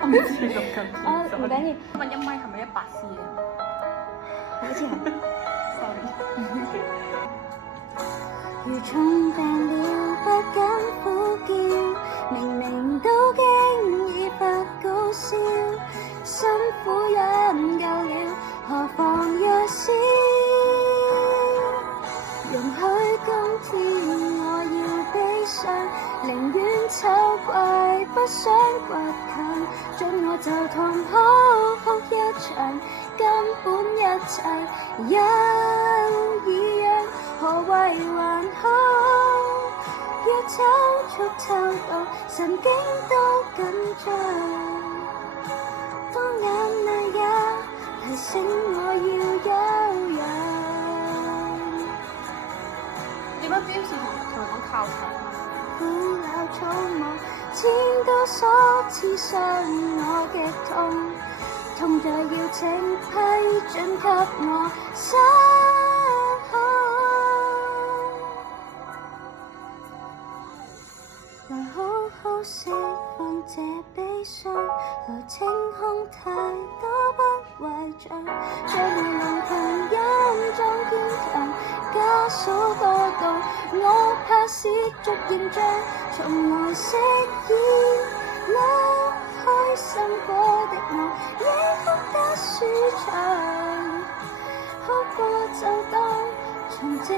我唔知錄緊片。唔緊要。問一米係咪100cm？好似係。 sorry。如重病了，不敢呼叫，明明都經已發高燒，辛苦忍夠了，何況弱小？容許今天我要悲傷，寧願醜怪，不想倔強，准我就痛哭哭一場，根本一切有異樣，何謂還好？要走出透露，神經都緊張，當眼淚也提醒我要休養。點解標示同佢講靠牆？苦咬草木，千刀所刺傷我極痛，痛在要請批准給我失控。來好好釋放這悲傷，來清空太多不壞帳，將我lòng強忍中堅強，枷鎖波動，我怕是逐現象，從來飾演那開心過的我，已哭得舒暢，哭過就當從正